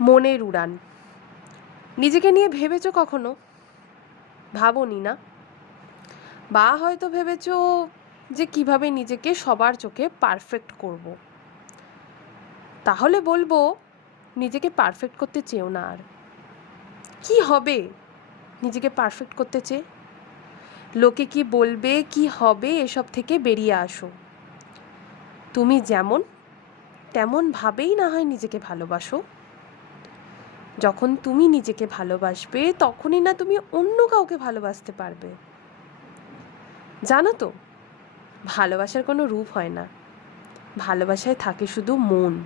মনের উড়ান। নিজেকে নিয়ে ভেবেছো কখনো? ভাবোনি না? বা হয়তো ভেবেছো যে কীভাবে নিজেকে সবার চোখে পারফেক্ট করব। তাহলে বলব, নিজেকে পারফেক্ট করতে চেও না আর। কি হবে নিজেকে পারফেক্ট করতে চেয়ে? লোকে কি বলবে, কি হবে এসব থেকে বেরিয়ে আসো। তুমি যেমন তেমন ভাবেই না হয় নিজেকে ভালোবাসো। যখন তুমি নিজেকে ভালোবাসবে, তখনই না তুমি অন্য কাউকে ভালোবাসতে পারবে। জানো তো, ভালোবাসার কোনো রূপ হয় না। ভালোবাসায় থাকে শুধু মন।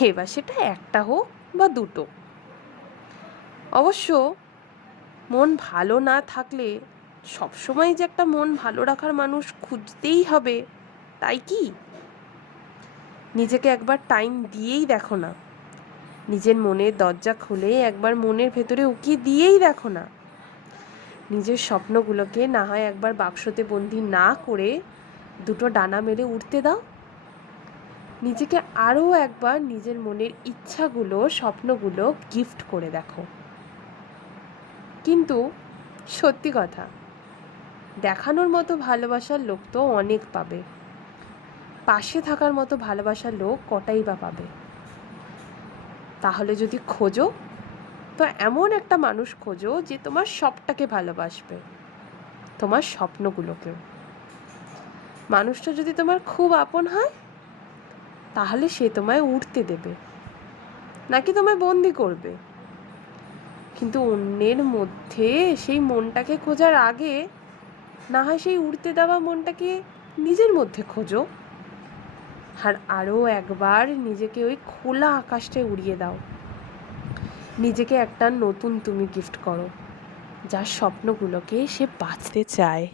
এবার সেটা একটা হোক বা দুটো। অবশ্য মন ভালো না থাকলে সবসময় যে একটা মন ভালো রাখার মানুষ খুঁজতেই হবে, তাই কি? নিজেকে একবার টাইম দিয়েই দেখো না। নিজের মনের দরজা খুলে একবার মনের ভেতরে উকি দিয়েই দেখো না। নিজের স্বপ্নগুলোকে না হয় একবার বাক্সতে বন্দি না করে দুটো ডানা মেরে উঠতে দাও। নিজেকে আরও একবার নিজের মনের ইচ্ছাগুলো, স্বপ্নগুলো গিফট করে দেখো। কিন্তু সত্যি কথা, দেখানোর মতো ভালোবাসার লোক তো অনেক পাবে। পাশে থাকার মতো ভালোবাসার লোক কটাই বা পাবে? তাহলে যদি খোঁজো, তো এমন একটা মানুষ খোঁজো যে তোমার সবটাকে ভালোবাসবে, তোমার স্বপ্নগুলোকেও। মানুষটা যদি তোমার খুব আপন হয়, তাহলে সে তোমায় উঠতে দেবে, নাকি তোমায় বন্দি করবে। কিন্তু অন্যের মধ্যে সেই মনটাকে খোঁজার আগে, না হয় সেই উড়তে দেওয়া মনটাকে নিজের মধ্যে খোঁজো। আর আরও একবার নিজেকে ওই খোলা আকাশটায় উড়িয়ে দাও। নিজেকে একটা নতুন তুমি গিফট করো, যার স্বপ্নগুলোকে সে বাঁচতে চায়।